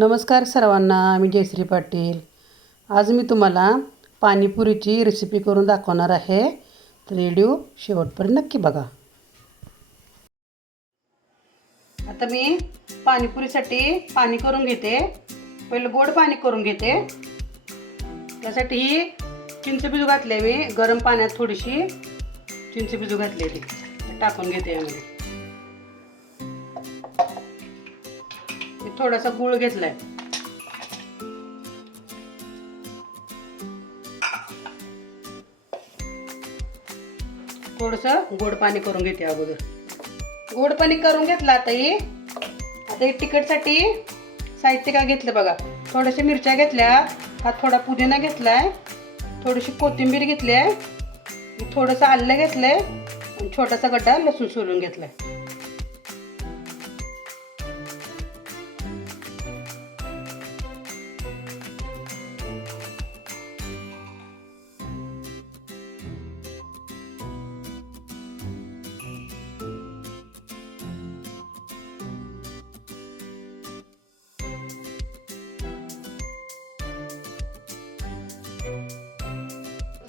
नमस्कार सर्वांना, मी जयश्री पाटील. आज मी तुम्हाला पाणीपुरीची रेसिपी करून दाखवणार आहे. तर व्हिडिओ शेवटपर्यंत नक्की बघा. आता मी पाणीपुरीसाठी पाणी करून घेते. पहिलं गोड पाणी करून घेते. त्यासाठी ही चिंच भिजू घातली. मी गरम पाण्यात थोडीशी चिंच भिजू घातलेली टाकून घेते. यामध्ये थोडासा गूळ घेतलाय. थोडंसं गोड पाणी करून घेते. अगोदर गोड पाणी करून घेतलं. आता हे तिखटसाठी साहित्य काय घेतलं बघा. थोड्याशा मिरच्या घेतल्या, हा थोडा पुदिना घेतलाय, थोडीशी कोथिंबीर घेतली आहे, थोडंसं आलं घेतलंय आणि छोटासा गड्डा लसूण सोलून घेतलाय.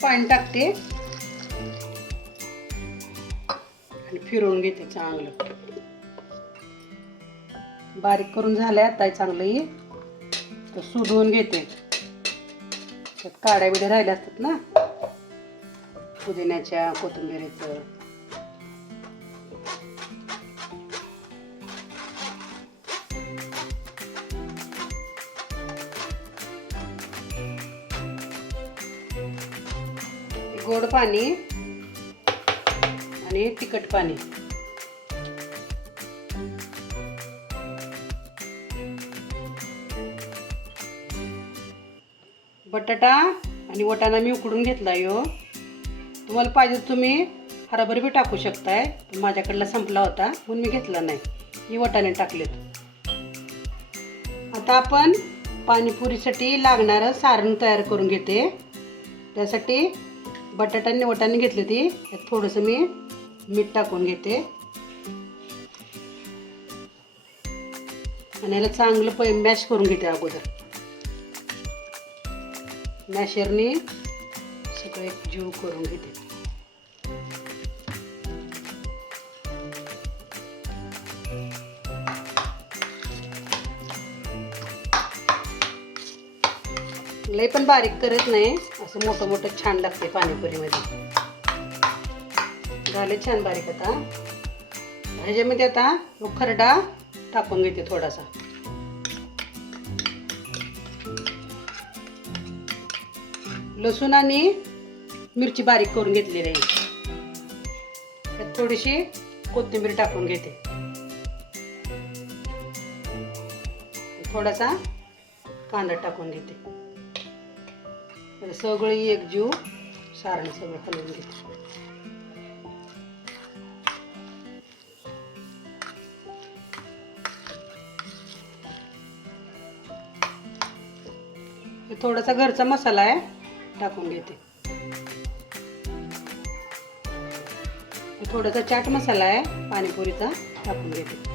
पाणी टाकते आणि फिरवून घेते. चांगलं बारीक करून झालंय. आता चांगलं तर सुधवून घेते. त्यात काड्या बिड्या राहिल्या असतात ना पुदिन्याच्या, कोथिंबीरीचं. गोड पाणी आणि तिखट पाणी. बटाटा आणि वाटाणा मी उकडून घेतला. तुम्हाला पाहिजे तुम्ही हरभरा बी टाकू शकताय. माझ्याकडला संपला होता म्हणून मी घेतला नाही. ही वाटाणे टाकलेत. आता आपण पाणीपुरीसाठी लागणारं सारण तयार करून घेते. त्यासाठी बटाटा आणि वाटाणे घेतले. त्यात थोडंसं मी मीठ टाकून घेते आणि याला चांगलं मॅश करून घेते. अगोदर मॅशरने सगळं एक जीव करून घेते. लय पण बारीक करत नाही. असं मोठं मोठं छान लागते पाणीपुरीमध्ये. झाले छान बारीक. आता ह्याच्यामध्ये आता खरडा टाकून घेते. थोडासा लसूण आणि मिरची बारीक करून घेतलेली आहे. त्यात थोडीशी कोथिंबीर टाकून घेते. थोडासा कांदा टाकून घेते. सगळी एकजीव सारण सगळं हलवून घेते. थोडासा घरचा मसाला आहे टाकून घेते. थोडासा चाट मसाला आहे पाणीपुरीचा टाकून घेते.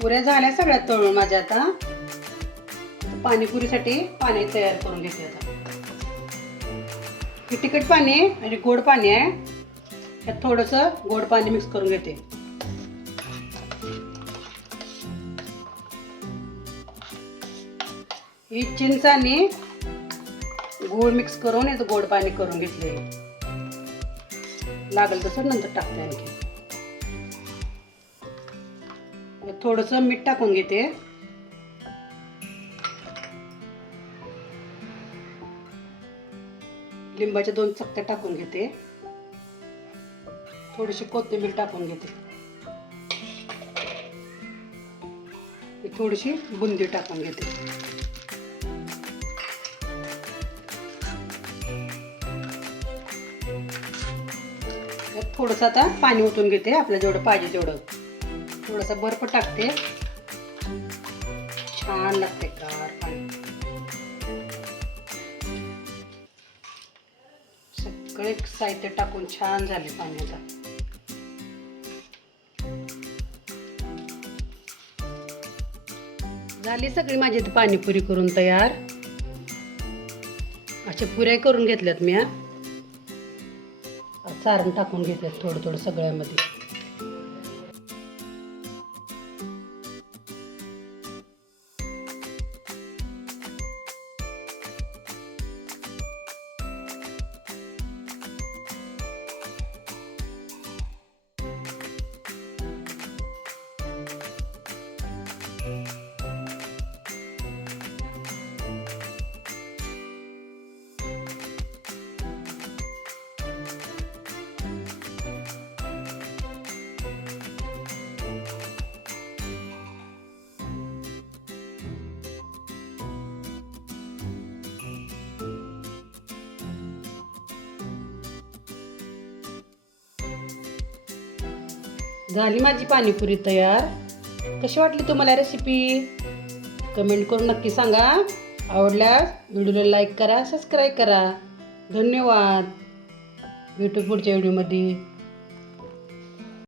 पुऱ्या झाल्या सगळ्यात तळून माझ्या. आता पाणीपुरीसाठी पाणी तयार करून घेते. आता हे तिखट पाणी आणि गोड पाणी आहे. त्यात थोडंसं गोड पाणी मिक्स करून घेते. ही चिंच आणि गूळ मिक्स करून याचं गोड पाणी करून घेतले. लागेल तसं नंतर टाकते. आणखी थोडंसं मीठ टाकून घेते. लिंबाच्या 2 चकत्या टाकून घेते. थोडीशी कोथिंबीर टाकून घेते. थोडीशी बुंदी टाकून घेते. थोडंसं आता पाणी ओतून घेते. आपल्याला जेवढं पाहिजे तेवढं. थोडासा बर्फ टाकते. छान लागते गार पाणी. सगळे साहित्य टाकून छान झाले पाणी. आता झाली सगळी माझी पाणीपुरी करून तयार. अशा पुऱ्या करून घेतल्यात मी. सारण टाकून घेतलं थोडं थोडं सगळ्यामध्ये. झाली माझी पाणीपुरी तयार. कशी वाटली तुम्हाला रेसिपी? कमेंट करून नक्की सांगा. आवडल्यास व्हिडिओला लाईक करा, सबस्क्राईब करा. धन्यवाद. भेटू पुढच्या व्हिडिओमध्ये.